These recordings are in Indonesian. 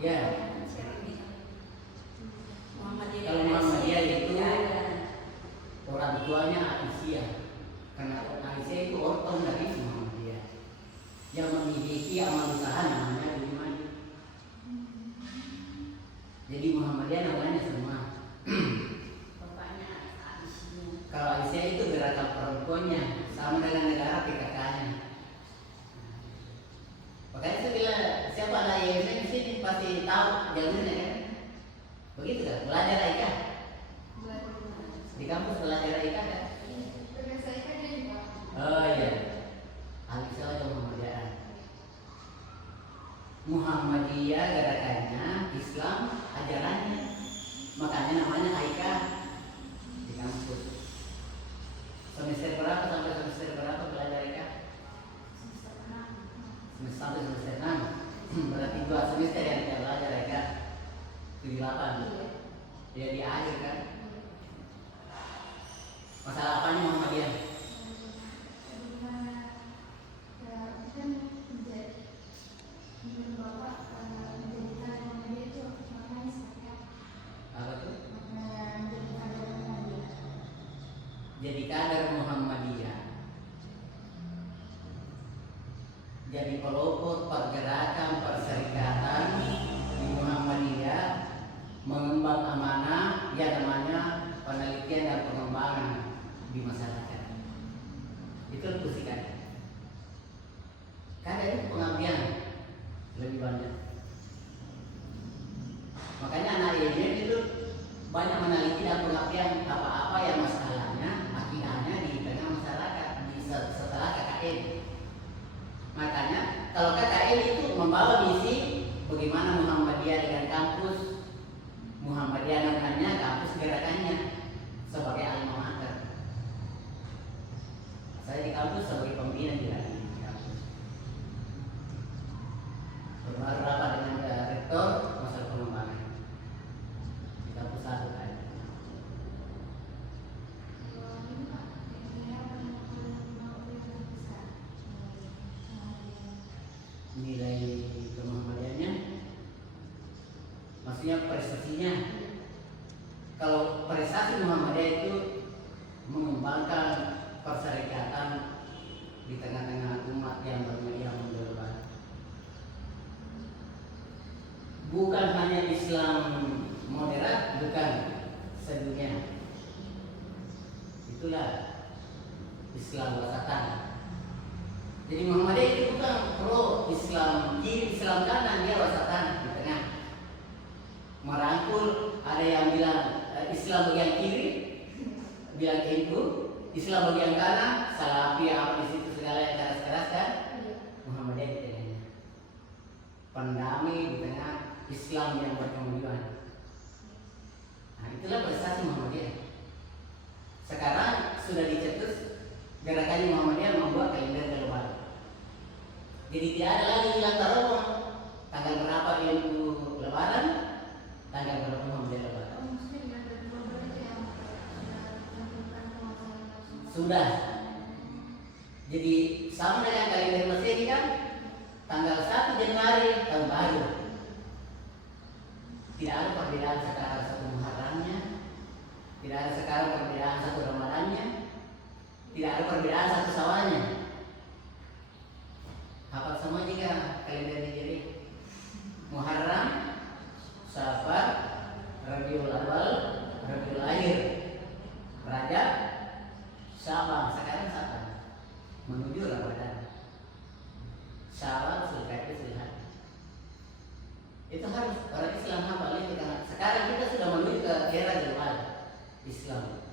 Ya, kalau Muhammadiyah itu orang tuanya Aisyah. Karena Aisyah itu orton dari Muhammadiyah yang memiliki amal usaha namanya Iman. Jadi Muhammadiyah namanya semua. Kalau Aisyah itu gerakan perempuannya sama dengan negara PKK-nya. Makanya saya bilang siapa anak Aisyah di sini pasti tahu jalurnya kan? Begitu kan? Belajar Aika di kampus belajar Aika kan? Oh iya, Aisyah atau Muhammadiyah. Muhammadiyah gerakannya, Islam ajarannya, makanya namanya Aika di kampus. Semester berapa sampai semester berapa belajar Aika? Sampai semester 6. Berarti 2 semester yang kita belajar Aika. 78. Dia di akhir kan? Masalah apanya Muhammadiyah? Apa tuh? Jadi kader Muhammadiyah. Jadi pelopor pergerakan perserikatan di Muhammadiyah mengembang amanah yang namanya penelitian dan pengembangan di masyarakat. Itu fungsikan. Karena itu pengabdian lebih banyak. Makanya anak ini itu banyak meneliti dan pengabdian apa-apa yang masalahnya, akidahnya di tengah masyarakat di setelah KKN. Makanya kalau KKN itu membawa misi bagaimana Muhammadiyah dengan kampus, Muhammadiyah namanya kampus gerakannya sebagai alma mater. Saya di kampus sebagai pembina juga di kampus. Baru rapat dengan rektor masalah pengembangan di kampus 1 kan. Nilai kemuhammadiannya, maksudnya prestasinya. Kalau prestasi Muhammadiyah itu mengembangkan perserikatan di tengah-tengah umat yang beragama. Bukan hanya Islam moderat, bukan sedunia. Itulah Islam wasatan. Jadi Muhammadiyah itu bukan pro Islam kiri, Islam kanan, dia wasatan di tengah. Merangkul, ada yang bilang Islam bagian kiri, bilang itu, Islam bagian kanan, Salafi apa di situ segala yang keras-keras kan? Muhammadiyah di tengahnya. Pendamai di tengah Islam yang berkemajuan. Nah, itulah prestasi Muhammadiyah. Sekarang sudah dicetus gerakan Muhammadiyah membuat kalender global. Jadi tidak ada lagi bilang taruh tanggal berapa minggu Lebaran, tanggal berapa Muhammadiyah Lebaran. Sudah. Jadi sama dengan kalender Masehi kan, tanggal 1 Januari tahun baru. Tidak ada perbedaan sekarang satu Muharramnya, tidak ada sekarang perbedaan satu Ramadannya, tidak ada perbedaan satu Syawalnya. Hafal semua juga kalender Hijri. Muharram, Safar, Rabiul Awal, Rabiul Akhir, Rajab, Syawal. Sekarang Syawal menuju Ramadan. Syawal, Zulhijjah, Zulhijjah. Itu harus orang Islam hafal itu karena sekarang kita sudah menuju ke era global Islam.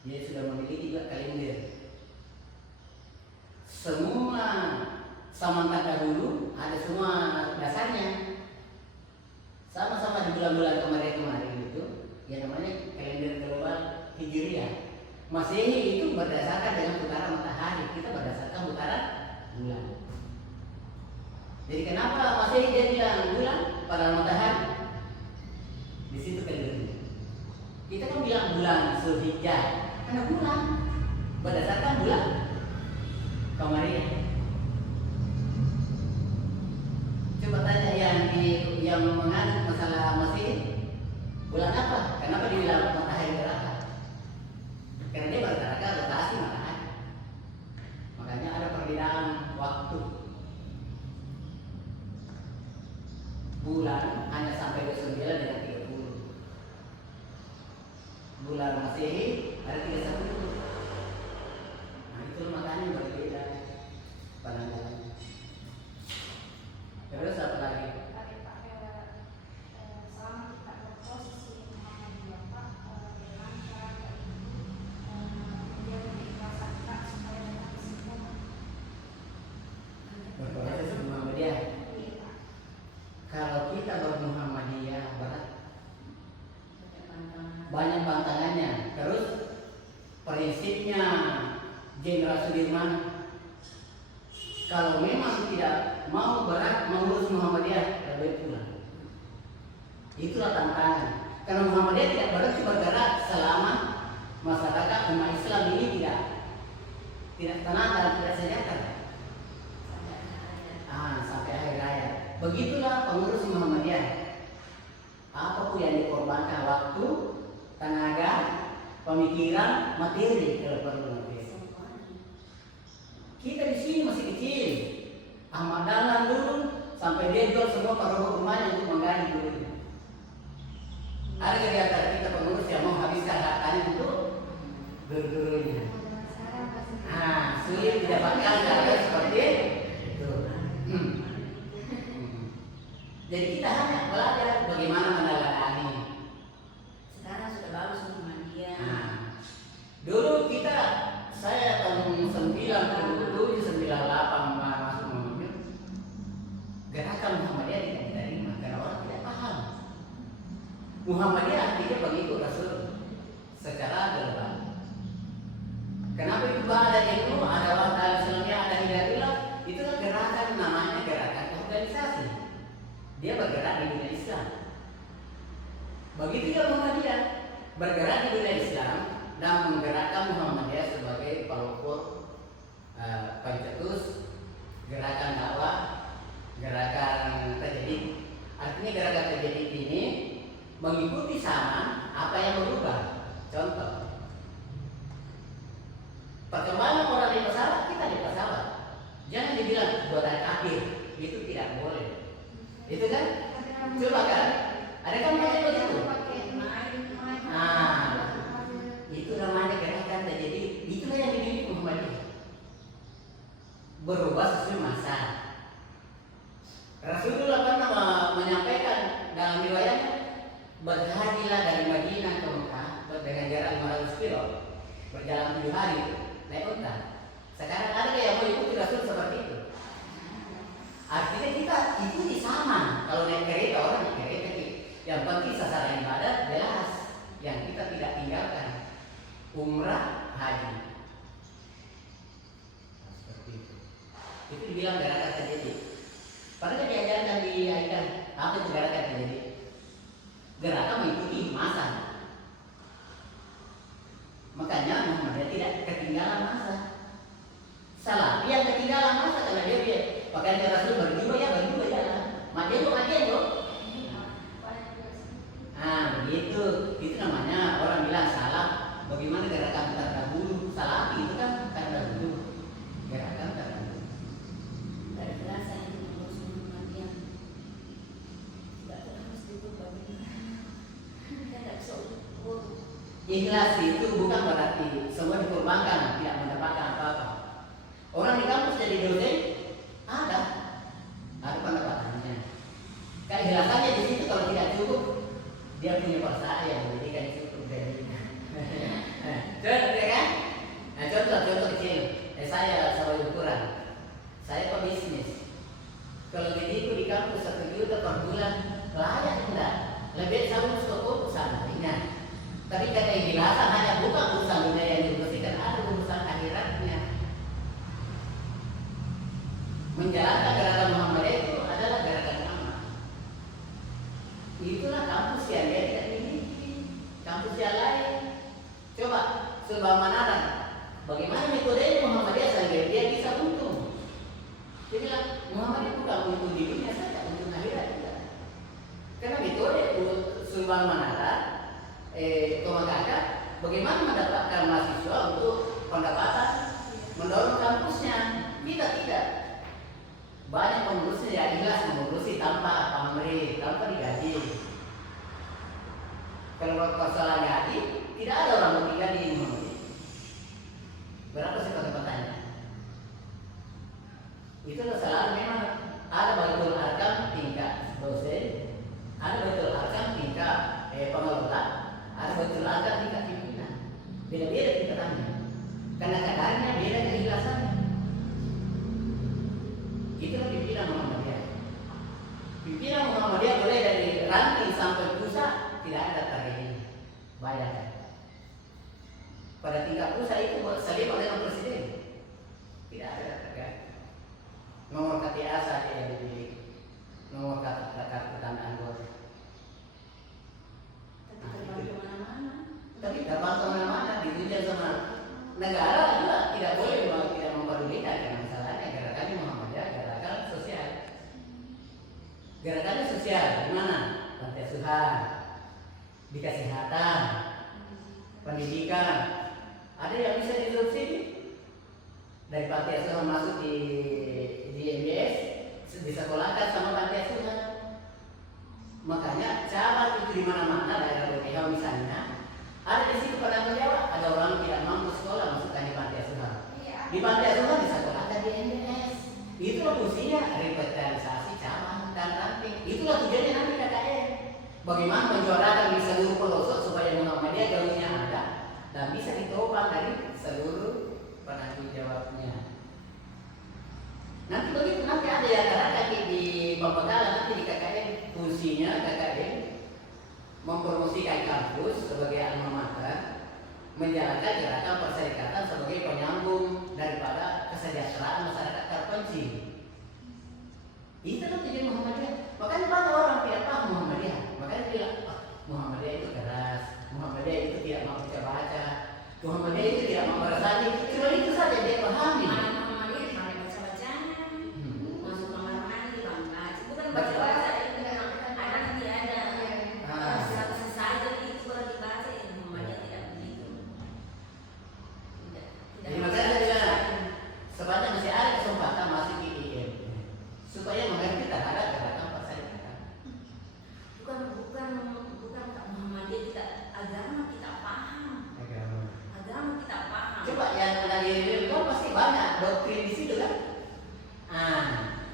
Dia sudah memiliki juga kalender. Semua Samantha dahulu ada semua dasarnya. Sama-sama di bulan-bulan kemarin itu, yang namanya kalender global Hijriah. Masehi itu berdasarkan dengan putaran matahari, kita berdasarkan putaran bulan. Jadi kenapa Masehi dia bilang bulan pada matahari? Di situ kalendernya. Kita kan bilang bulan Zulhijjah, karena bulan berdasarkan bulan kemarin. Coba perbedaan waktu. Bulan hanya sampai 29 dengan 30. Bulan Masehi ada 31. Nah itu makanya berbeda pandangannya. Terus apa lagi? Selama kita berposisi Muhammadiyah Pak, dengan cara menjaga keikhlasan kita supaya kita sempurna. Berproses Muhammadiyah. Iya Pak. Kalau kita bermuhammadiyah berat, banyak pantangannya. Terus prinsipnya Jenderal Sudirman, kalau memang tidak mau berat mengurus Muhammadiyah, lebih pulang. Itulah tantangan. Karena Muhammadiyah tidak berhenti bergerak selama masyarakat umat Islam ini tidak tenang dan tidak sejahtera. Sampai akhir hayat. Begitulah pengurus Muhammadiyah. Apapun yang dikorbankan, waktu, tenaga, pemikiran, materi kalau perlu nanti. Kita di sini masih kecil. Ahmad Dahlan dulu sampai dia jual semua paruh rumahnya untuk menggaji dulu. Ada kegiatan kita pengurus yang mau habiskan hartanya untuk guru-gurunya. Sulit didapatkan cara seperti itu. Jadi kita hanya belajar bagaimana meneladani. Sekarang sudah bagus Muhammadiyah. Dulu saya tahun 97, 98 masuk Muhammadiyah. Gerakan Muhammadiyah tidak diterima karena orang tidak paham. Muhammadiyah artinya pengikut Rasul secara global. Kenapa itu ada itu, ada wahdatul Islamiyah, ada hidayatullah? Itu kan gerakan, namanya gerakan organisasi. Dia bergerak di dunia Islam. Begitu juga Muhammadiyah bergerak di dunia Islam dan menggerakkan Muhammadiyah sebagai pelopor pencetus gerakan dakwah, gerakan tajdid. Artinya gerakan tajdid ini mengikuti sama apa yang berubah. Contoh, perkembangan orang di pesawat, kita di pesawat. Jangan dibilang buatan kafir, itu tidak boleh. Itu kan? Coba kan? Ada kan yang begitu? Itu namanya gerakan tajdid. Itulah yang dimiliki Muhammadiyah. Berubah sesuai masa. Rasulullah pernah menyampaikan dalam riwayatnya, berhajilah dari Madinah ke Mekah dengan jarak 500 kilo, berjalan 7 hari naik unta. Sekarang ada yang mau ikuti Rasul seperti itu. Artinya kita ikuti sama. Kalau naik kereta, orang naik kereta, yang penting sasaran ibadah jelas, yang kita tidak tinggalkan. Umrah, haji. Seperti itu. Itu dibilang gerakan tajdid. Padahal diajarkan di Aikan, apa itu gerakan tajdid? Gerakan mengikuti masa. Makanya Muhammadiyah tidak ketinggalan masa. Salafi yang ketinggalan masa karena dia pakaian Rasul berdua ya lah. Majen lo. Begitu. Itu namanya orang bilang salah. Bagaimana gerakan terdahulu? Salafi itu kan terdahulu. Gerakan terdahulu. Dari perasaan itu mengurus Muhammadiyah. Tidak harus dibuka benar. Kita tidak bisa ukur. Ikhlas itu bukan berarti semua dikorbankan, tidak mendapatkan apa-apa. Orang di kampus jadi dosen ada pendapatannya. Keikhlasannya di situ kalau tidak cukup, dia punya perusahaan yang menjadikan cukup dari. Contoh kan? Contoh kecil. Saya sebagai ukuran. Saya pebisnis. Kalau gajiku di kampus 1 juta per bulan, layak enggak? Lebih saya urus toko sana, ingat. Tapi kata keikhlasan hanya bukan urusan dunia yang diurusikan, ada urusan akhiratnya. Menjalankan gerakan Muhammadiyah itu adalah gerakan amal. Itulah kampus yang dia tidak dimiliki. Kampus yang lain. Coba Subang Manaran. Bagaimana metode Muhammadiyah sehingga dia bisa untung? Dia bilang Muhammadiyah bukan untuk di dunia saja, untuk akhirat juga. Karena metode Subang Manaran, Tomakaka, bagaimana mendapatkan mahasiswa untuk pendapatan, mendorong kampusnya. Kita persoalan gaji, tidak ada orang bertiga di Muhammadiyah. Berapa sih kesempatannya? Itu selalu memang ada Baitul Arkam tingkat dosen, ada Baitul Arkam tingkat pengelola, ada Baitul Arkam tingkat pimpinan. Beda-beda tingkatannya. Karena kadarnya beda keikhlasannya. Itulah pimpinan Muhammadiyah. Pimpinan Muhammadiyah boleh dari ranting sampai pusat, tidak ada targetnya. Bayangkan. Pada tingkat pusat itu saling dengan presiden. Tidak ada target. Nomor KTA saja yang dipilih. Nomor kartu tanda anggota. Tapi terbang kemana-mana. Tapi terbang kemana-mana, ditujukan sama negara juga tidak boleh tidak mempedulikan karena masalahnya gerakannya Muhammadiyah, gerakan sosial. Gerakannya sosial, gimana? Panti asuhan, di kesehatan, pendidikan. Ada yang bisa disubsidi dari panti asuhan masuk di MBS, disekolahkan sama panti asuhan. Makanya cabang itu di mana-mana daerah BPH misalnya. Ada di situ penanggung jawab, ada orang tidak mampu sekolah masukkan di panti asuhan. Di panti asuhan disekolahkan di MBS. Itulah fungsinya revitalisasi cabang dan ranting. Itulah tujuannya nanti KKN. Bagaimana menjuarakan di seluruh pelosok supaya Muhammadiyah gaungnya ada dan bisa ditopang dari seluruh penanggung jawabnya. Nanti begitu nanti ada yang kaki di Pembekalan nanti di KKN fungsinya KKN mempromosikan kampus sebagai alma mater, menjalankan gerakan perserikatan sebagai penyambung daripada kesejahteraan masyarakat terpencil. Itu kan tujuan Muhammadiyah. Makanya banyak orang tidak paham Muhammadiyah. Makanya bilang Muhammadiyah itu keras, Muhammadiyah itu tidak mau baca, Muhammadiyah itu tidak mau berasani. Cuma itu saja dia pahami. Muhammadiyah di mana baca-bacanya? Masuk kamar mandi, baca. Bukan baca-baca itu ada tiada. Satu saja itu kalau dibaca itu Muhammadiyah tidak begitu. Jadi makanya saya bilang sebenarnya masih ada kesempatan masuk di IM supaya mengerti terhadap gerakan perserikatan. Bukan Kak Muhammadiyah tidak agama kita paham. Agama kita paham. Coba yang ada di itu pasti banyak doktrin di situ kan.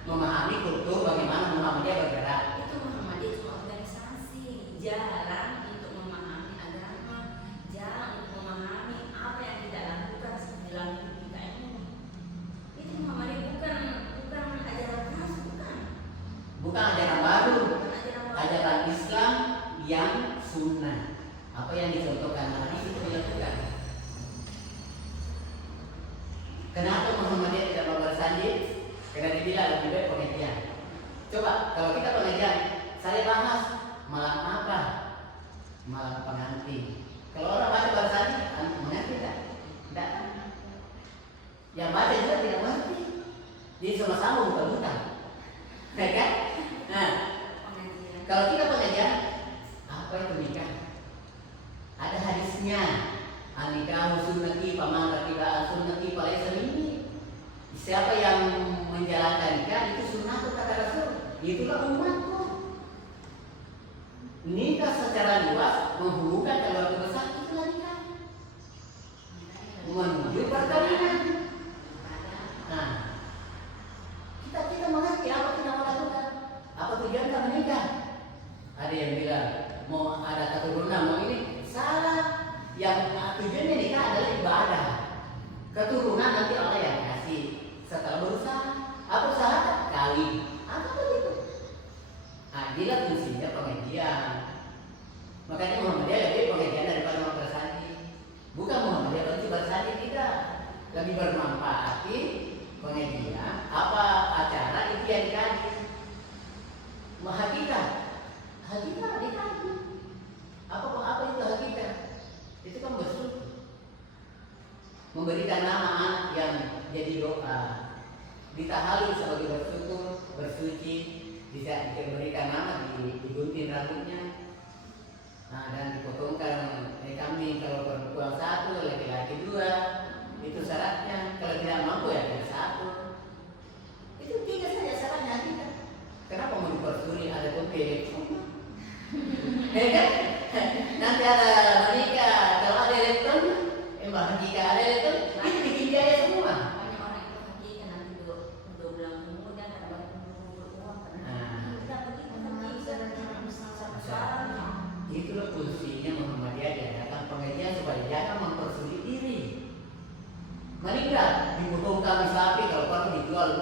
Memahami kultur bagaimana Muhammadiyah bergerak. Itu Muhammadiyah cuma organisasi, jarang untuk memahami agama, jarang untuk memahami apa yang kita lakukan dalam hidup kita ini. Itu Muhammadiyah bukan ajaran keras, Bukan ajaran baru, bukan ajaran baru. ajaran Islam yang sunnah. Apa yang dicontohkan Nabi itu dilakukan. Kenapa Muhammadiyah tidak mau bersanding? Karena dibilang lebih baik pengajian. Coba kalau kita pengajian, saya bahas malam apa? Malam pengantin. Kalau orang baca bersanding, mengerti tak? Tidak. Yang baca juga tidak mengerti. Jadi sama-sama bukan-bukan. Ya kan? Nah, Pengajian. kalau kita pengajian, apa itu nikah? Ada hadisnya. An-nikahu sunnati faman rakiba sunnati falaysa minni. Siapa yang menjalankan nikah itu sunnahku kata Rasul. Itulah umatku. Nikah secara luas menghubungkan keluarga besar itulah nikah. Menuju perkawinan. Nah, kita mengerti apa kita mau lakukan. Apa tujuan kita menikah? Ada yang bilang mau ada keturunan mau ini salah. Yang tujuannya nikah adalah ibadah. Keturunan nanti Allah yang kasih setelah berusaha. Apa usaha? Kawin. Apa begitu? Nah, inilah fungsinya pengajian. Makanya Muhammadiyah lebih pengajian daripada bersandi. Bukan Muhammadiyah berarti bersandi tidak. Lebih bermanfaat pengajian. Apa acara itu yang dikaji? Hakikat dikaji. Apa itu hakikat? Itu kan bersyukur, memberikan nama anak yang jadi doa, ditahalul sebagai bersyukur, bersuci, bisa diberikan nama, digunting rambutnya, dan dipotongkan kambing kalau perempuan 1, laki-laki 2, itu syaratnya. Kalau tidak mampu ya ada 1. Itu 3 saja syaratnya kita. Kenapa mau dipersuri ada pun pilih? Ya kan? Nanti ada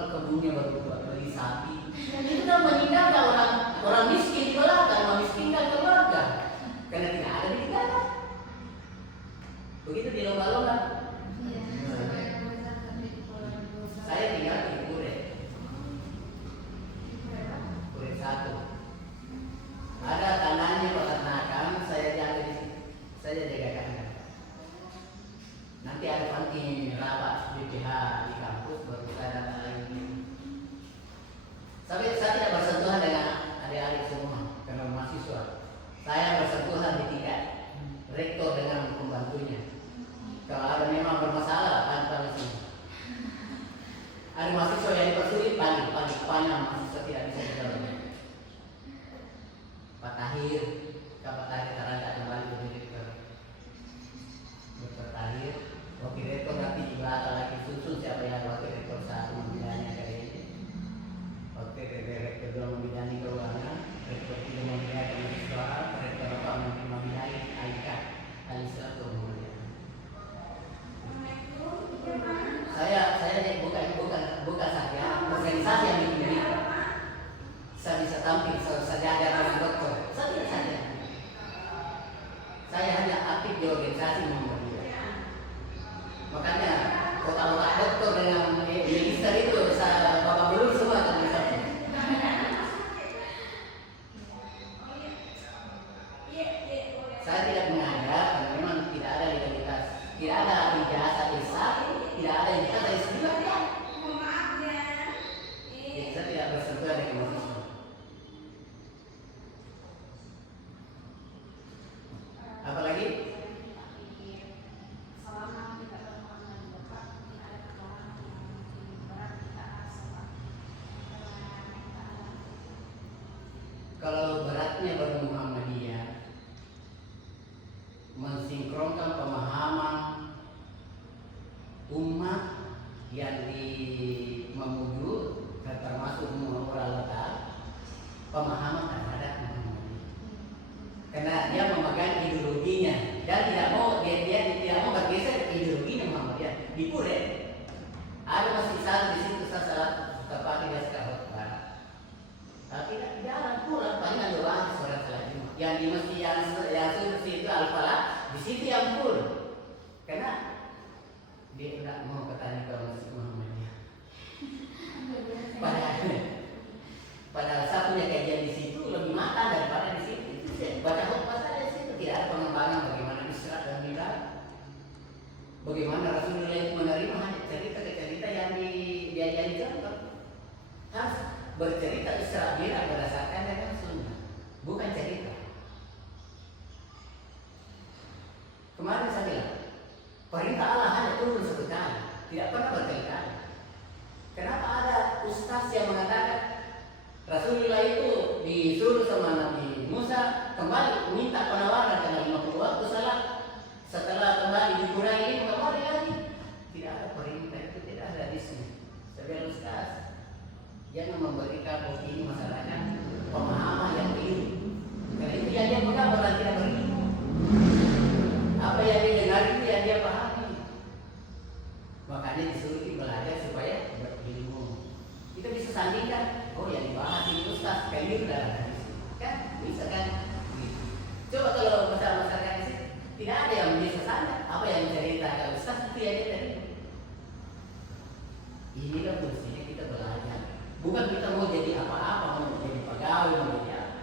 kebunnya baru beli sapi. Itu kan meninggalkan orang miskin di belakang, memiskinkan keluarga karena tidak ada di negara. Begitu di lomba-lomba. Saya tinggal di Pure 1. Ada tanahnya peternakan, saya jaga di situ. Saya jaga kandang. Nanti ada panti rapat BPH di kampus baru saya datang lagi. Tapi saya tidak bersentuhan dengan adik-adik semua karena mahasiswa. Saya bersentuhan di tingkat rektor dengan pembantunya. Kalau ada memang bermasalah, pantas semua. Ada mahasiswa yang dipersulit paling mahasiswa tidak bisa dijalankan. Pak Tahir terangkat kembali ke direktur. Dr. Tahir, wakil rektor nanti di belakang lagi susun siapa yang wakil rektor 1 membidani kali ini. Wakil rektor 2 membidani keuangan, rektor 3 membidani mahasiswa, rektor 4 membidani AIK, Alisra kemudian. Saya bukan saya, organisasi yang dimiliki. Saya bisa tampil, saya ada dengan dokter. Saya tidak saja. Saya hanya aktif di organisasi Muhammadiyah. Makanya kota-kota dokter dengan minister itu saya bapak belur semua organisasi. Saya tidak menganggap karena memang tidak ada legalitas, tidak ada ijazah islam, tidak ada ijazah islam. Jadi saya tidak bersentuhan dengan mahasiswa. Apalagi? Kalau beratnya baru Muhammadiyah mensinkronkan pemahaman umat yang memuju termasuk moralitas pemahaman terhadap Muhammadiyah. Karena dia memegang ideologinya dan dia tidak mau bergeser ideologinya Muhammadiyah. Di Pure ada masjid satu di situ saya salah tepatnya dia sekarang barat. Tapi tidak jalan pulang paling doang sholat Jumat. Yang di masjid yang itu Al-Falah di situ yang full. Karena dia tidak mau bertanya ke masjid Muhammadiyah. Padahal saya punya kajian di situ lebih matang daripada di situ. Itu saya baca khutbah saya di situ tidak ada pengembangan bagaimana Isra dan Mi'raj, bagaimana Rasulullah itu menerima hanya cerita-cerita yang diajari contoh. Harus bercerita Isra Mi'raj berdasarkan dengan sunnah, bukan cerita. Kemarin saya bilang perintah Allah hanya turun satu kali, tidak pernah berkali-kali. Kenapa ada ustaz yang mengatakan Rasulullah itu disuruh sama Nabi Musa kembali minta penawaran karena 50 waktu salat, setelah kembali dikurangi kembali lagi. Tidak ada perintah itu, tidak ada di sini. Sebagai ustaz jangan memberikan opini masyarakat pemahaman yang keliru. Karena itu yang dia pegang orang tidak berilmu. Apa yang didengar itu yang dia pahami. Makanya disuruh belajar supaya berilmu. Kita bisa sandingkan, oh yang dibahas ini ustaz keliru dalam hadis. Kan bisa kan? Coba kalau masyarakat di sini tidak ada yang bisa sana. Apa yang diceritakan ustaz itu yang dia terima. Inilah fungsinya kita belajar. Bukan kita mau jadi apa-apa, mau jadi pegawai, mau jadi apa.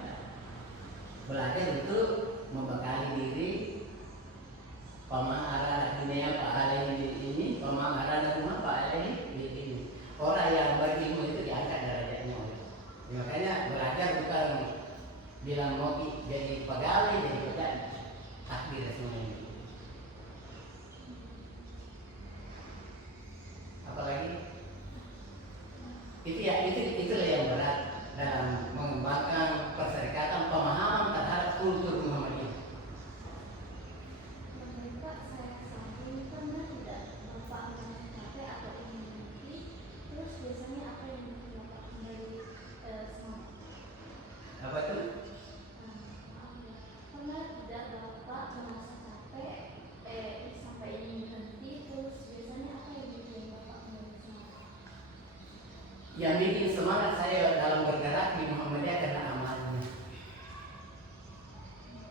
Belajar untuk membekali diri. Pemahaman dunia Pak Ali ini, pemahaman rumah Pak Ali ini. Orang yang berilmu itu diangkat derajatnya. Makanya belajar bukan bilang mau jadi pegawai, jadi pejabat. Takdir semuanya. Apalagi? Itulah yang berat dalam mengembangkan perserikatan pemahaman terhadap kultur Muhammadiyah. Apa itu? Pernah tidak Bapak merasa capek sampai ingin berhenti, terus biasanya apa yang bikin Bapak merasa? Yang bikin semangat saya dalam bergerak di Muhammadiyah karena amalnya.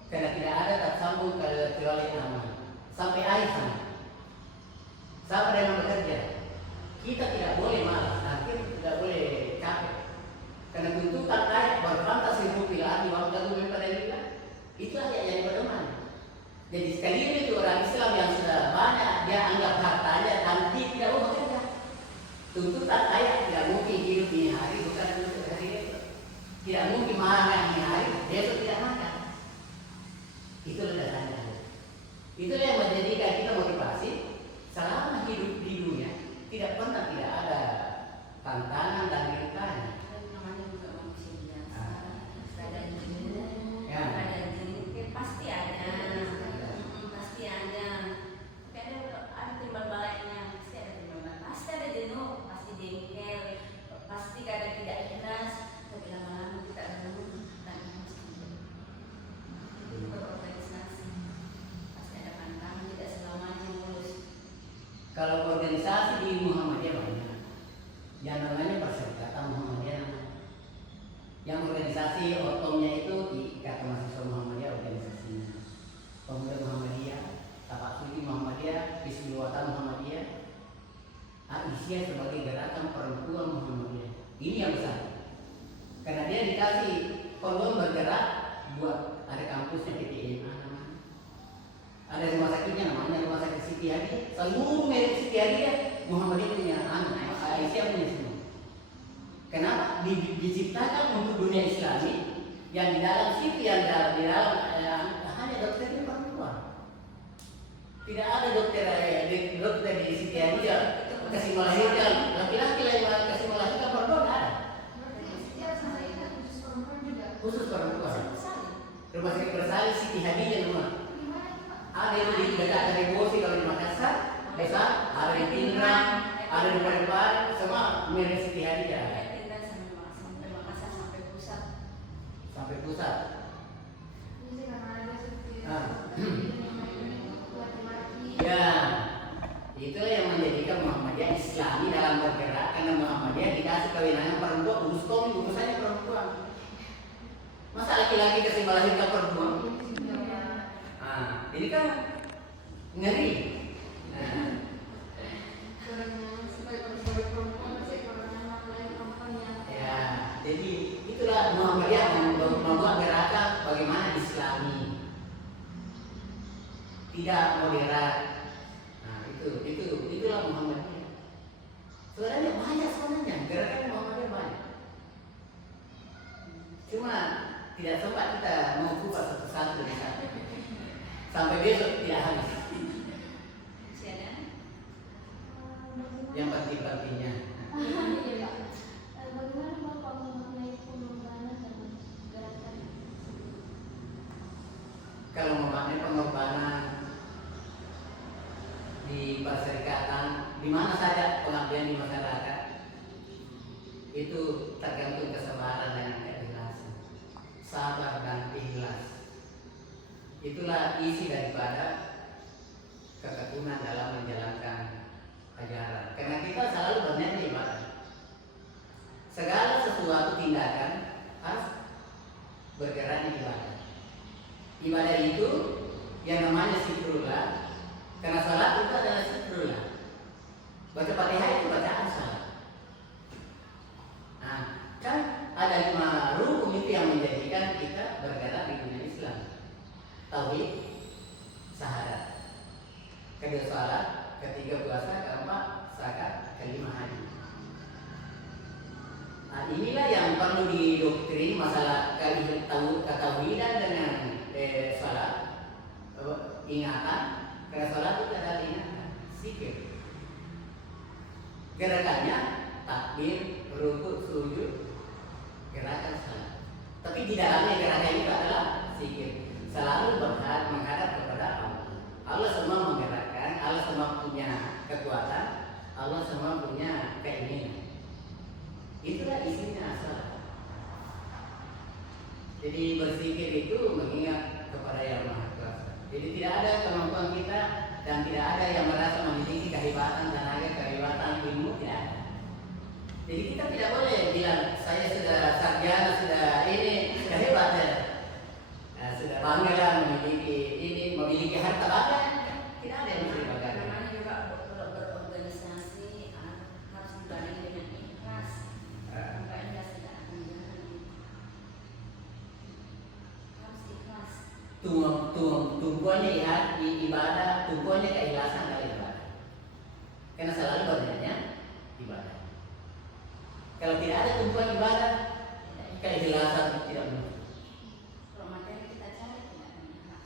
Karena tidak ada tak sambung kecuali amal. Sampai akhir sana. Sampai dalam bekerja. Kita tidak boleh malas, akhir tidak boleh capek. Karena tuntutan ayat berfantasi rupil arti waktu dulu pada kita. Itulah yang berdoman. Jadi sekali itu orang Islam yang sudah banyak dia anggap hartanya nanti tidak mau bekerja. Tuntutan ayat tidak mungkin hidup ini hari bukan untuk hari itu. Tidak mungkin makan ini hari besok tidak makan. Itulah dasarnya. Itulah yang menjadikan kita motivasi selama hidup di dunia tidak pernah tidak ada tantangan dan rintangan. Namanya juga manusia biasa. Ada jenuh, Ya. ada jenuh, pasti ada. Pasti ada. Tapi ada timbal baliknya, pasti ada timbal balik. Pasti ada jenuh, pasti jengkel, pasti kadang tidak ikhlas. Tapi lama-lama kita jenuh dan itu berorganisasi. Pasti ada tantangan, tidak selamanya mulus. Kalau organisasi di Muhammadiyah banyak, yang namanya Perserikatan Muhammadiyah. Yang organisasi otomnya itu di Ikatan Mahasiswa Muhammadiyah organisasinya. Pemuda Muhammadiyah, Tapak Suci Muhammadiyah, Bismillahirrahmanirrahim Muhammadiyah, Aisyah sebagai gerakan perempuan Muhammadiyah. Ini yang besar. Karena dia dikasih peluang bergerak buat ada kampusnya PTM namanya. Ada rumah sakitnya namanya Rumah Sakit Siti Hadi. Seluruh merek Siti Hadi Muhammadiyah punya Aisyah punya semua. Kenapa? Diciptakan untuk dunia Islami yang di dalam situ yang di dalam hanya dokternya perempuan. Tidak ada dokter di Siti Hadi kasih melahirkan laki-laki yang kasih melahirkan perempuan ada. Khusus perempuan. Rumah sakit bersalin Siti Hadi yang rumah. Ada yang di dekat dari Bosi kalau di Makassar, besar, ada di Pindrang, ada di Palembang, semua merek Siti Hadi ya. Sampai pusat. Sampai pusat. Ya, itulah yang menjadikan Muhammadiyah Islami dalam bergerak karena Muhammadiyah dikasih kewenangan perempuan, urusannya perempuan. Masa laki-laki kasih melahirkan perempuan? Ini kan ngeri. Ya, jadi itulah Muhammadiyah membuat gerakan bagaimana Islami, tidak moderat. Nah, itulah Muhammadiyah. Sebenarnya banyak gerakan Muhammadiyah banyak. Cuma tidak sempat kita mengupas satu-satu dari satu. Sampai besok tidak habis. Yang penting-pentingnya. Bagaimana Bapak memaknai pengorbanan dan gerakan? Kalau memaknai pengorbanan di perserikatan, di mana saja pengabdian di masyarakat, itu tergantung kesabaran dan keikhlasan. Sabar dan ikhlas. Itulah isi daripada ketekunan dalam menjalankan ajaran. Karena kita selalu berniat ibadah. Segala sesuatu tindakan harus bergerak di ibadah. Ibadah itu yang namanya zikrullah. Karena salat itu adalah zikrullah. Baca Fatihah itu bacaan salat. Nah, kan ada 5 rukun itu yang menjadikan kita bergerak di dunia Islam. Tauhid, syahadat, kedua salat, ketiga puasa, keempat zakat, kelima haji. Nah, inilah yang perlu didoktrin masalah ketauhidan dengan salat, ingatan. Karena salat itu adalah ingatan, zikir. Gerakannya takbir, rukuk, sujud, gerakan salat. Tapi di dalamnya gerakan itu adalah zikir. Selalu menghadap kepada Allah. Allah semua menggerakkan, Allah semua punya kekuatan, Allah semua punya keinginan. Itulah isinya salat. Jadi berzikir itu mengingat kepada Yang Maha Kuasa. Jadi tidak ada kemampuan kita dan tidak ada yang merasa memiliki kehebatan, tenaga, kehebatan ilmu, tidak ada. Jadi kita tidak boleh bilang saya sudah sarjana, sudah ini, sudah hebat ya. Nah, sudah bangga lah memiliki ini, memiliki harta bangga. Tidak ada yang mesti bangga. Namanya juga kalau berorganisasi harus dibarengi dengan ikhlas. Bukan ikhlas tidak akan jalan. Harus ikhlas. Tumpuannya ibadah, tumpuannya keikhlasan dari ibadah. Karena selalu badannya ibadah. Kalau tidak ada tumpuan ibadah, keikhlasan tidak muncul. Kalau materi kita cari tidak akan ikhlas.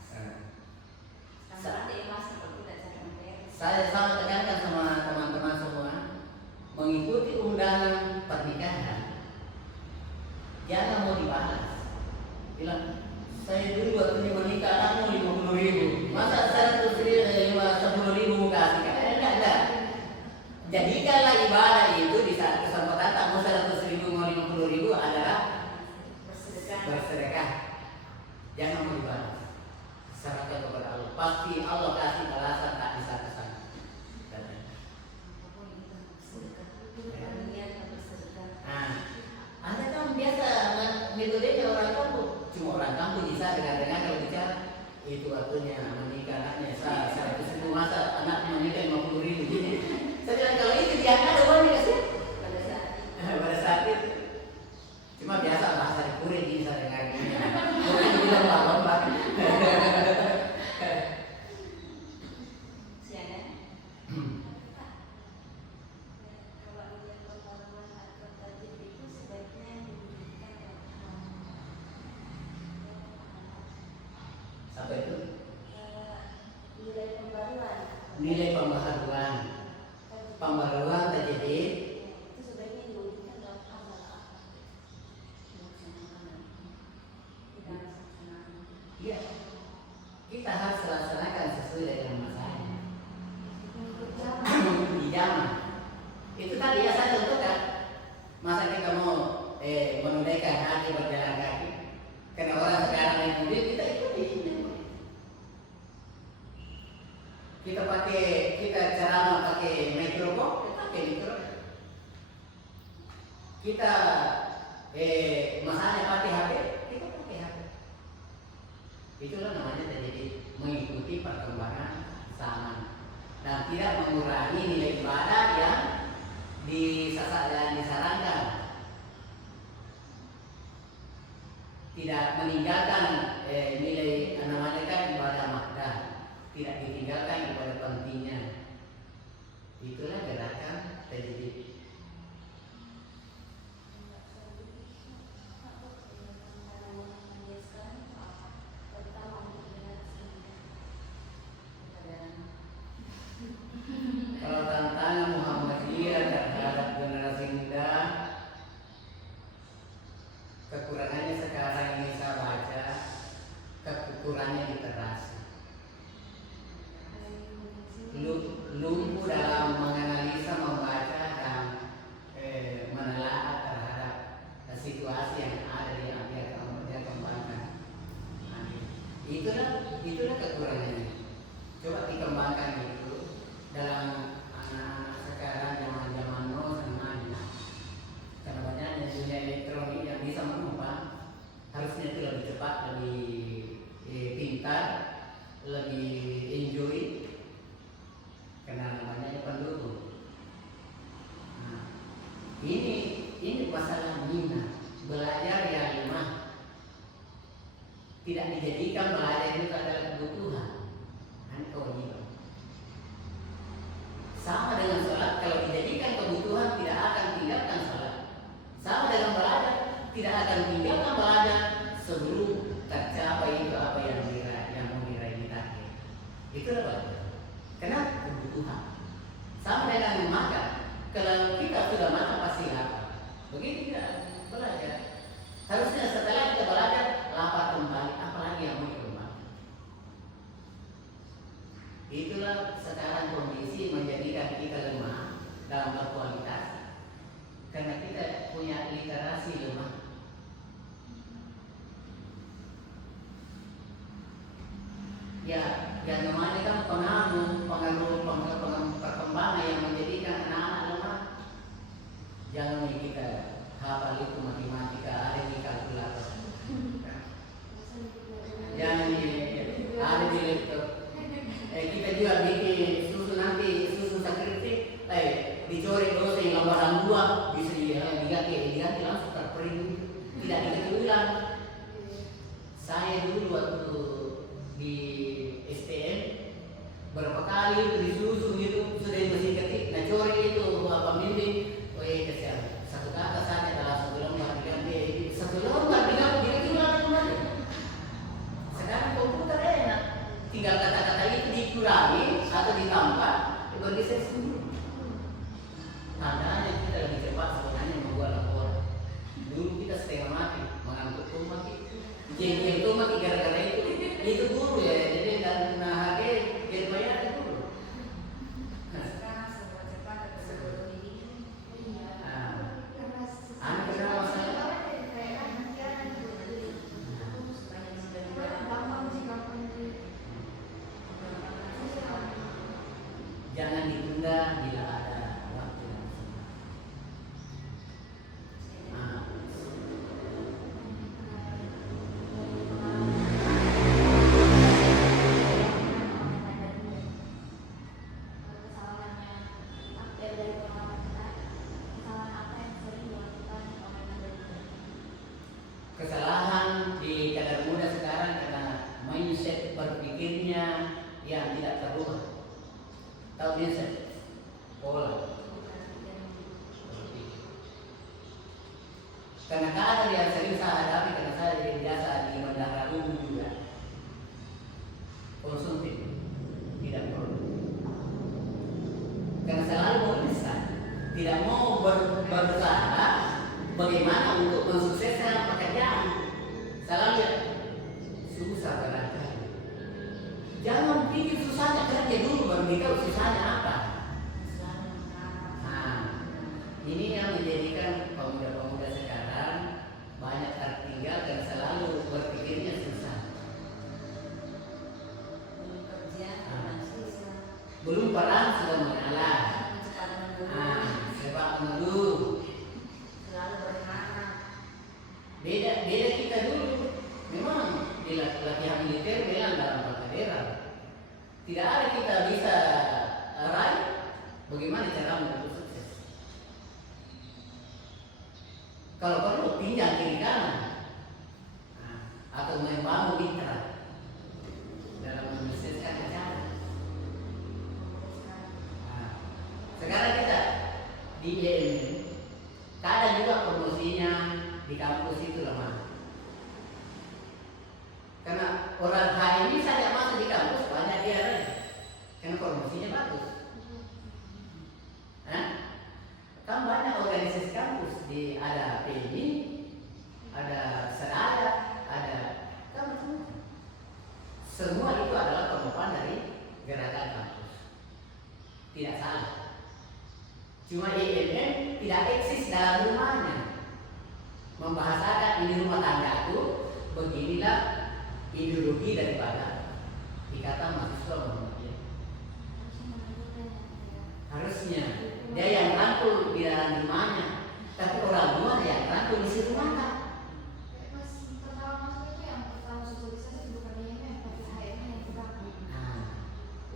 Sama ada ikhlas kalau kita cari materi. Saya sama tekankan sama teman-teman semua, mengikuti undangan pernikahan, jangan mau dibalas. Bilang, saya dulu waktu menikah anakmu 50.000, masa 10.000 mau kasih? Enggak. Jadikanlah ibadah itu di saat kesempatan tak mau 100.000 mau 50.000 adalah bersedekah. Jangan mau dibalas. Serahkan kepada Allah. Pasti Allah kasih balasan tak bisa kesana. Nah, Anda kan biasa metodenya orang kampung. Cuma orang kampung bisa dengar-dengar kalau bicara itu waktunya menikah anaknya 100.000 masa anaknya menikah 50.000 gini. Saya bilang kalau itu dia ada uangnya nggak sih? Pada saat itu. Cuma biasa bahasa di Puri bisa dengar. Bukan bilang lomba. Apa itu? Nilai pembaharuan. Pembaharuan terjadi. Iya. Kita harus laksanakan sesuai dengan masanya. Di zaman. Itu tadi ya saya contohkan. Masa kita mau menunaikan hati berjalan kaki. Karena orang sekarang yang mobil kita ikuti. Kita ceramah pakai mikrofon, kita pakai mikrofon. Kita masanya pakai HP, kita pakai HP. Itulah namanya terjadi mengikuti perkembangan zaman dan tidak mengurangi nilai ibadah yang disarankan. Tidak meninggalkan nilai namanya kan ibadah makna. Tidak ditinggalkan kepada pentingnya. Itulah gerakan terjadi. Kalau tantangan Muhammadiyah terhadap generasi muda, kekurangannya sekarang ini saya baca, kekurangannya literasi. Lumpuh dalam menganalisa, membaca dan menelaah terhadap situasi yang ada di yang dia kembangkan. Nah, itulah kekurangannya. Coba dikembangkan itu dalam anak-anak sekarang zaman now sama karena banyaknya dunia elektronik yang bisa mengubah, harusnya itu lebih cepat, lebih pintar, lebih enjoy. Karena namanya pendukung. Nah, ini masalah minat, belajar yang lemah. Tidak dijadikan belajar itu adalah kebutuhan. Kewajiban. Sama dengan sholat, kalau dijadikan kebutuhan tidak akan tinggalkan sholat. Sama dengan belajar, tidak akan tinggalkan belajar sebelum tercapai itu apa yang mau diraih di target. Itulah belajar. Kenapa? Kebutuhan. Sama dengan makan. Kalau kita sudah makan pasti lapar. Begitu tidak belajar. Harusnya setelah kita belajar lapar kembali. Apalagi yang mau kembali. Itulah sekarang kondisi menjadikan kita lemah dalam berkualitas. Karena kita punya literasi lemah. Ya, yang namanya kan pengaruh perkembangan yang menjadikan anak-anak lemah. Jangan kita hafal itu matematika, ada di kalkulator. Jangan ada di laptop. Kita juga bikin susu nanti, susu sakritik, dicoret dosa yang lembaran 2 bisa diganti langsung terprint, tidak diganti ulang. Saya dulu waktu di STM berapa kali itu disusun itu sudah mesin ketik, nah coret itu pembimbing, kesian satu kata saja dalam satu lembar diganti, satu lembar diganti ulang kembali. Sekarang komputer enak, tinggal kata-kata itu dikurangi atau ditambah, bergeser sendiri. Tandanya kita lebih cepat sebenarnya membuat laporan. Dulu kita setengah mati mengantuk mati, jengkel itu mati gara-gara itu guru ya, jadi dan nah dia bayar dulu. Sekarang semua cepat atau sebelum ini. Anak kenal masalah. Jangan ditunda bila ada waktu yang sempurna. Kesalahan di kadar muda sekarang karena mindset berpikirnya yang tidak terubah. Tahu mindset? Pola. Karena kadang yang sering saya hadapi karena saya jadi biasa di bandara umum juga. Konsumtif, tidak perlu. Karena selalu memisah, tidak mau berusaha bagaimana untuk mensukseskan pekerjaan. Selalu ya susah barangkali. Jangan pikir susahnya kerja dulu baru ditahu susahnya apa. Nah, ini yang menjadikan pemuda-pemuda sekarang banyak tertinggal dan selalu berpikirnya susah. Belum perang sudah mengalah. Sebab mengeluh. Selalu berharap. Beda kita dulu. Memang di latihan militer memang dalam daerah. Tidak ada kita bisa raih bagaimana cara untuk sukses. Kalau perlu pinjam kiri kanan atau membangun mitra dalam menyukseskan acara. Sekarang kita di IMM, kadang juga promosinya di kampus itu lemah. Karena orang HMI saja masuk di kampus banyak dia lagi, karena promosinya bagus. Kan banyak organisasi kampus ada PMI, ada Seraya, ada kampus. Semua itu adalah pengembangan dari gerakan kampus. Tidak salah. Cuma IMM tidak eksis dalam rumahnya. Membahasakan ini rumah tanggaku, beginilah ideologi daripada Ikatan Mahasiswa Muhammadiyah. Harusnya dia yang rangkul di dalam rumahnya, tapi orang luar yang rangkul di rumahnya.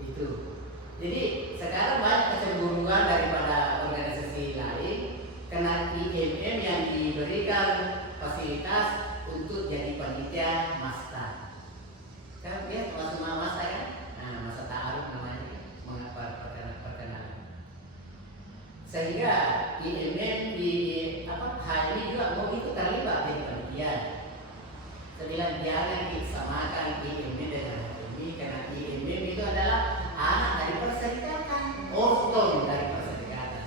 Itu. Jadi sekarang banyak kecenderungan daripada organisasi lain karena IMM yang diberikan fasilitas untuk jadi panitia master. Kan dia masuk master kan? Masa ta'aruf namanya, mengapa perkenalan. Sehingga IMM HMI juga mau ikut terlibat jadi panitia. Saya bilang jangan disamakan IMM dengan HMI karena IMM itu adalah anak dari perserikatan, orton dari perserikatan,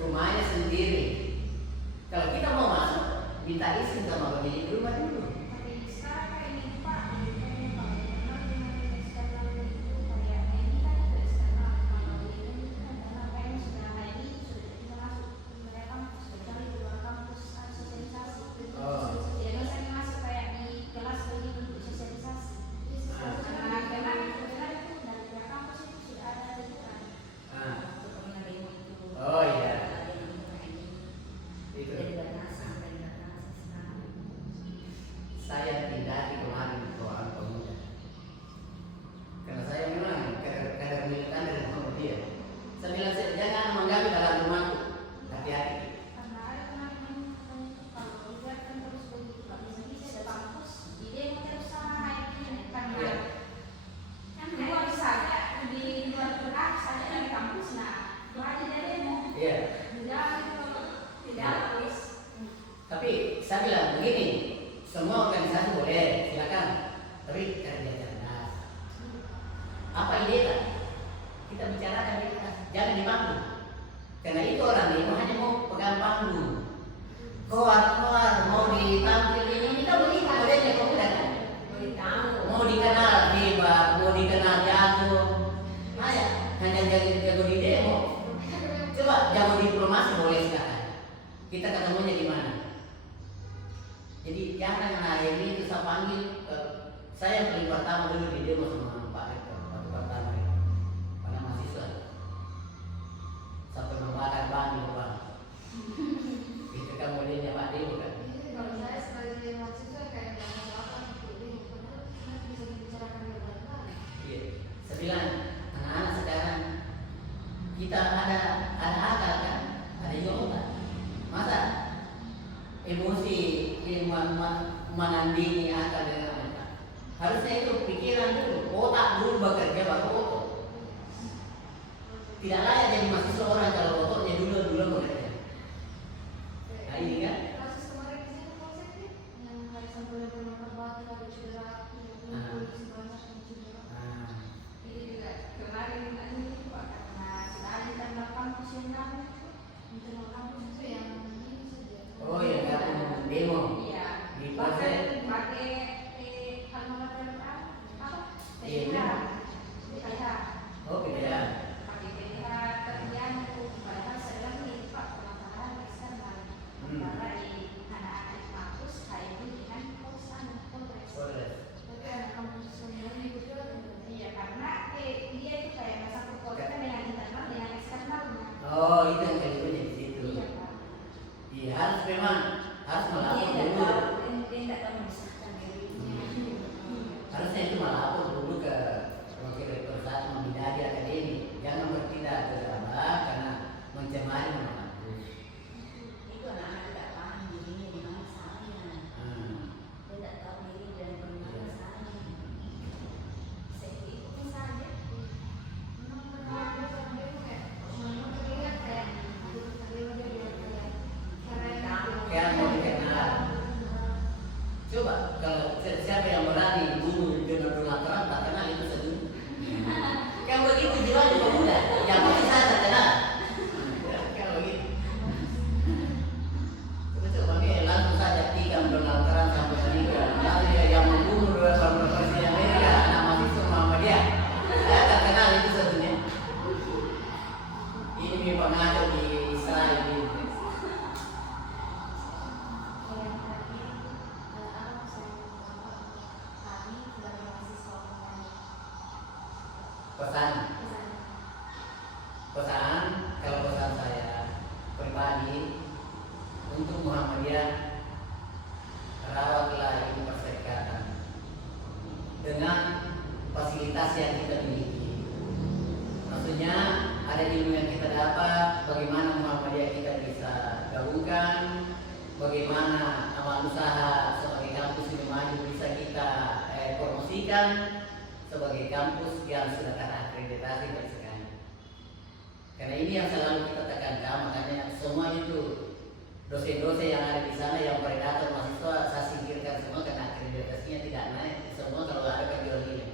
rumahnya sendiri. Kalau kita mau masuk, minta izin sama pemilik rumah dulu. jadi batasi sampai batasi sekarang. Saya tindaki kemarin ke orang pemuda. Karena saya memang kadang militan dari Muhammadiyah. Saya bilang jangan mengganggu dalam rumahku. Hati-hati. Karena ada kemarin kalau dibiarkan terus begitu nggak bisa di kampus, dia mau terus sama ini karena Iya. kan keluar saja di luar gerak saja dari kampus, nah itu aja dia demo. Iya. Tidak habis. Tapi saya bilang begini, semua organisasi boleh, silakan. Tapi kerja cerdas. Apa ide? Kita bicarakan di atas, jangan di panggung. Karena itu orang ini hanya mau pegang panggung. Keluar mau ditampil ini kita begitu modelnya pemuda kan. Mau dikenal hebat, mau dikenal jago. Ayo, hanya jago di demo. Coba jago diplomasi boleh sekarang. Kita ketemunya di mana? Jadi jangan hari ini itu saya panggil. Saya yang paling pertama dulu di demo sama Pak Rektor waktu pertama itu. Karena mahasiswa. Sampai membakar ban di depan. Itu kan modelnya Pak Demo kan. Kalau saya sebagai mahasiswa kayak nggak apa jadi nanti bisa dibicarakan lebar-lebar. Iya. Saya bilang anak-anak sekarang kita ada akal kan, ada juga. Masa emosi menandingi akal dengan mereka. Harusnya itu pikiran dulu, otak dulu bekerja baru otak. Tidak layak jadi mahasiswa orang kalau otaknya dulu bekerja. Nah ini kan. Kasus kemarin di sini konsepnya yang kayak sampai lempar batu ada cedera, polisi banyak yang cedera. Nah, Ini juga kemarin ini juga karena sudah ada tanda kampus yang lama itu, internal kampus itu yang ini saja. oh ya kan demo Iya. di proses. Pakai alma mater apa? Iya. PTH. Oh beda. Pakai PTH kerjaan itu padahal saya bilang ini Pak pemasaran eksternal antara di anak-anak di kampus HMD dengan kosan Polres. Boleh. Tapi anak kampus semuanya itu iya karena dia itu kayak nggak satu kota dengan internal dengan eksternalnya. Oh itu yang kalimatnya di situ. Iya Pak. Iya harus memang harus Dia melapor tidak dulu. tahu, dia tidak tahu memisahkan dirinya. Harusnya itu melapor dulu ke wakil rektor satu membidadi akademi. Jangan berpindah ke Sabah karena mencemari nama kampus. Itu anak-anak tidak paham dirinya di mana salahnya. Dia tidak tahu diri dan di mana salahnya. Saya ikuti saja. Kayak mau dikenal. Coba kalau siapa yang berani bunuh Donald Trump tak kenal itu sedih. Kan begitu jiwanya pemuda. Yang penting saya tak kenal. Kan begitu. Coba nih langsung saja tikam Donald Trump sampai meninggal. Lalu dia yang membunuh dua orang presiden Amerika, anak mahasiswa Muhammadiyah. Saya tak kenal itu sedihnya. Ini pengaruh di Israel ini. Pesan kalau pesan saya pribadi untuk Muhammadiyah, rawatlah ilmu perserikatan dengan fasilitas yang kita miliki. Maksudnya ada ilmu yang kita dapat, bagaimana Muhammadiyah kita bisa gabungkan, bagaimana amal usaha sebagai kampus ini maju bisa kita promosikan sebagai kampus yang sudah terakreditasi dan sekarang. Karena ini yang selalu kita tekankan, makanya semua itu dosen-dosen yang ada di sana yang predator mahasiswa saya singkirkan semua karena akreditasinya tidak naik. Semua kalau ada kejual nilai.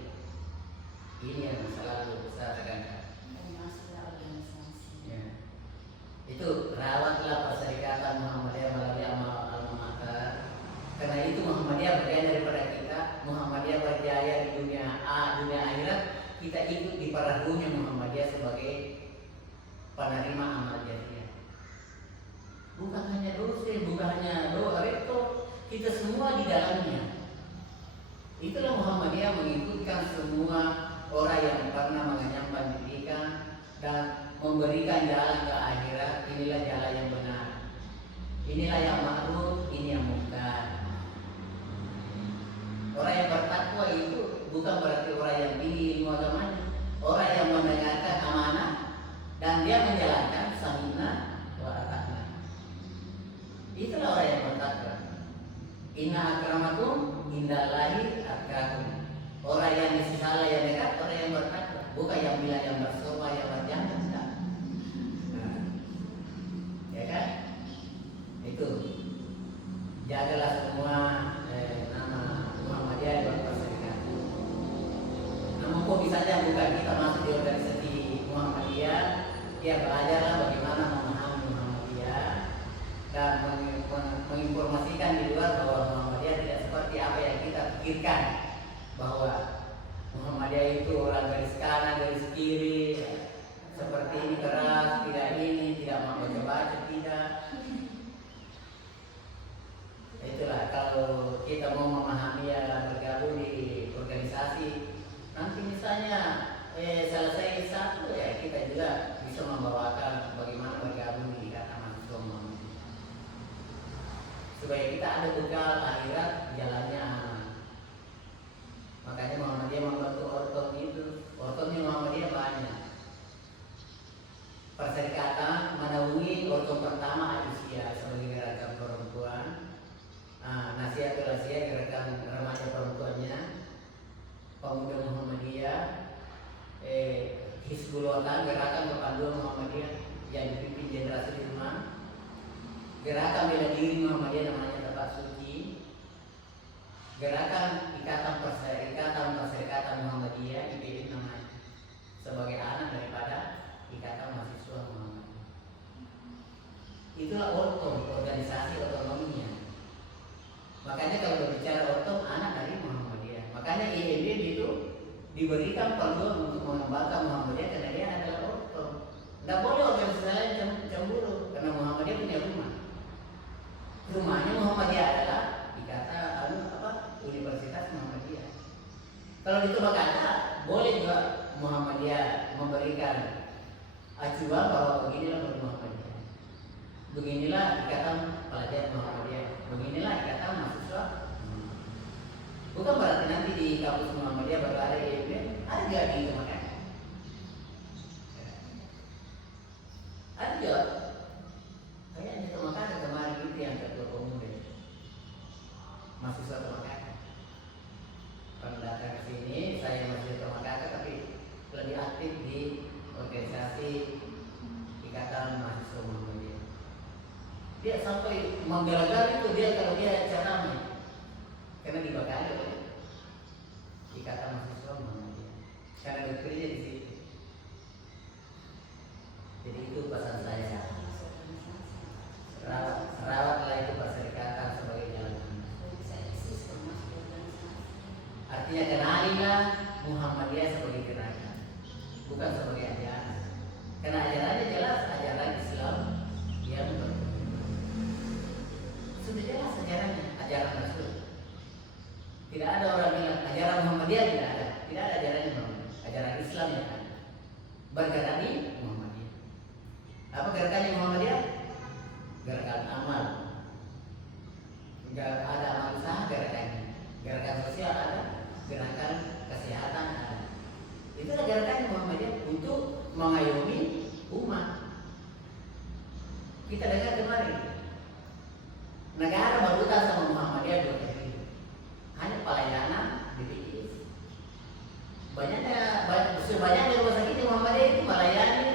Ini yang selalu saya tekankan. Termasuklah organisasi. Ya. Itu rawatlah perserikatan Muhammadiyah melalui alma mater. Karena itu Muhammadiyah berjaya daripada kita. Muhammadiyah berjaya di dunia akhirat. Kita ikut di paradunya Muhammadiyah sebagai penerima amal jariah. Bukan hanya dosen, bukan hanya rektor, kita semua di dalamnya. Itulah Muhammadiyah mengikutkan semua orang yang pernah mengenyam pendidikan dan memberikan jalan ke akhirat. Inilah jalan yang benar. Inilah yang ma'ruf, ini yang munkar. Orang yang bertakwa itu bukan berarti orang yang tinggi ilmu agamanya. Orang yang mendengarkan amanah dan dia menjalankan sami'na wa ata'na. Itulah orang yang bertakwa. Inna akramakum indallahi atqakum. Orang yang di sisi Allah yang dekat, orang yang bertakwa, bukan yang bilang yang bersowa, yang berjanda, tidak. Nah, ya kan? Itu. Jagalah semua nama Muhammadiyah dan perserikatan. Namun kok bisa aja bukan kita masuk di organisasi Muhammadiyah, ya belajarlah bagaimana memahami Muhammadiyah dan menginformasikan di luar bahwa Muhammadiyah tidak seperti apa yang kita pikirkan, bahwa Muhammadiyah itu orang garis kanan, garis kiri, seperti ini keras, tidak mau baca-baca, tidak. Itulah kalau kita mau memahami ya bergabung di organisasi, nanti misalnya selesai satu ya kita juga bisa membawakan bagaimana bergabung di Ikatan Mahasiswa Muhammadiyah, supaya kita ada bekal akhirat jalannya aman. Makanya Muhammadiyah membantu ortom itu, ortomnya Muhammadiyah banyak. Perserikatan menaungi ortom pertama Aisyah sebagai gerakan perempuan. Nasihatul Asia gerakan remaja perempuannya, Pemuda Muhammadiyah, Hizbul Watan gerakan perpaduan Muhammadiyah yang dipimpin Jenderal Sudirman, gerakan bela diri Muhammadiyah namanya Tempat Suci, gerakan Ikatan Perserikatan Muhammadiyah IPM namanya, sebagai anak daripada Ikatan Mahasiswa Muhammadiyah. Itulah ortom, organisasi otonominya. Makanya kalau berbicara ortom, anak dari Muhammadiyah. Makanya IMB itu diberikan peluang untuk mengembangkan Muhammadiyah karena dia adalah ortom. Tidak boleh organisasi lain cemburu karena Muhammadiyah punya rumah. Rumahnya Muhammadiyah adalah Ikatan Universitas Muhammadiyah. Kalau itu kata, boleh juga Muhammadiyah memberikan acuan bahwa beginilah Muhammadiyah, beginilah Ikatan Pelajar Muhammadiyah, beginilah Ikatan Mahasiswa. Bukan berarti nanti di kampus Muhammadiyah baru ada IMB, ada juga di itu makanya. Ada juga. Kayaknya itu makanya kemarin itu yang ketua umum deh. Mahasiswa Tomakaka. Kalau datang ke sini, saya masih Tomakaka tapi lebih aktif di organisasi Ikatan Mahasiswa Muhammadiyah. Dia sampai menggelar-gelar itu dia kalau dia ceramah, karena dibakar oleh Ikatan Mahasiswa Muhammadiyah, karena bekerja di situ. Jadi itu pesan saya. Rawatlah itu perserikatan sebagai jalan. Artinya kenalilah Muhammadiyah sebagai gerakan, bukan sebagai ajaran. Karena ajarannya jelas ajaran Islam yang sudah jelas ajarannya, ajaran Rasul. Tidak ada orang bilang ajaran Muhammadiyah, tidak ada ajarannya Muhammadiyah. Ajaran Islam yang ada. Bergerak di Muhammadiyah. Apa gerakannya Muhammadiyah? Gerakan amal. Enggak ada amal usaha gerakannya. Gerakan sosial ada, gerakan kesehatan ada. Itulah gerakannya Muhammadiyah untuk mengayomi umat. Kita dengar kemarin negara berutang sama Muhammadiyah 2 hanya pelayanan BPJS. Sebanyak rumah sakit Muhammadiyah itu melayani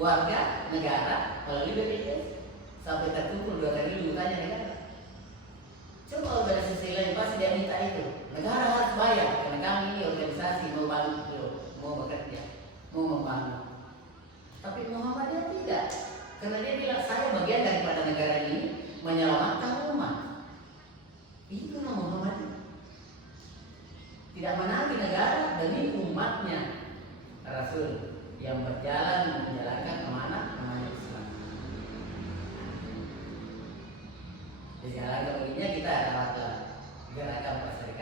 warga negara melalui BPJS sampai terkumpul 2 kali utangnya negara. Coba organisasi lain pasti dia minta itu. Negara harus bayar karena kami ini organisasi mau bantu, mau bekerja, mau membangun. Tapi Muhammadiyah tidak, karena dia bilang saya bagian daripada negara ini menyelamatkan umat. Itu nama Muhammadiyah. Tidak menaati negara demi umatnya. Rasul yang berjalan menjalankan amanah Islam. Di jalan begininya kita rawatlah gerakan perserikatan